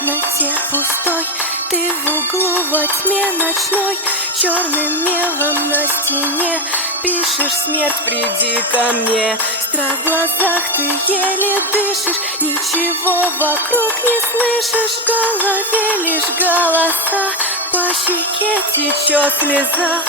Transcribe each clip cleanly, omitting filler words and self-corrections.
комнате пустой, ты в углу во тьме ночной, черным мелом на стене пишешь: смерть, приди ко мне. Страх в глазах, ты еле дышишь, ничего вокруг не слышишь. В голове лишь голоса, по щеке течет слеза.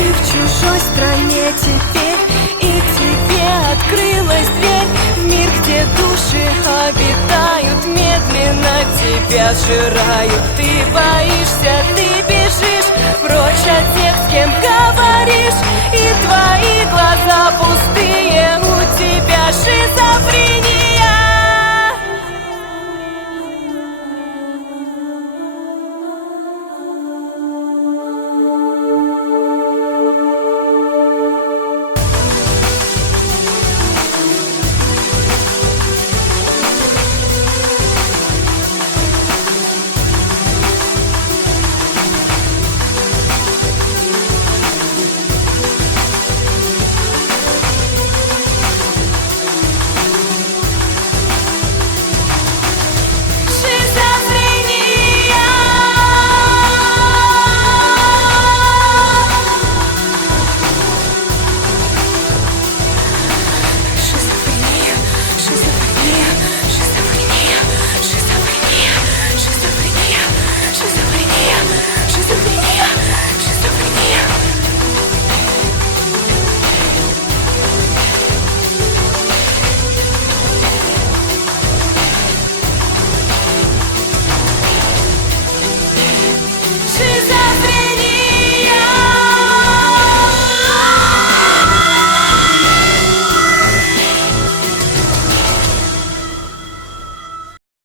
В чужой стране теперь, и тебе открылась дверь в мир, где души обитают, медленно тебя сжирают. Ты боишься, ты бежишь прочь от тех, с кем говоришь, и твои глаза пустые.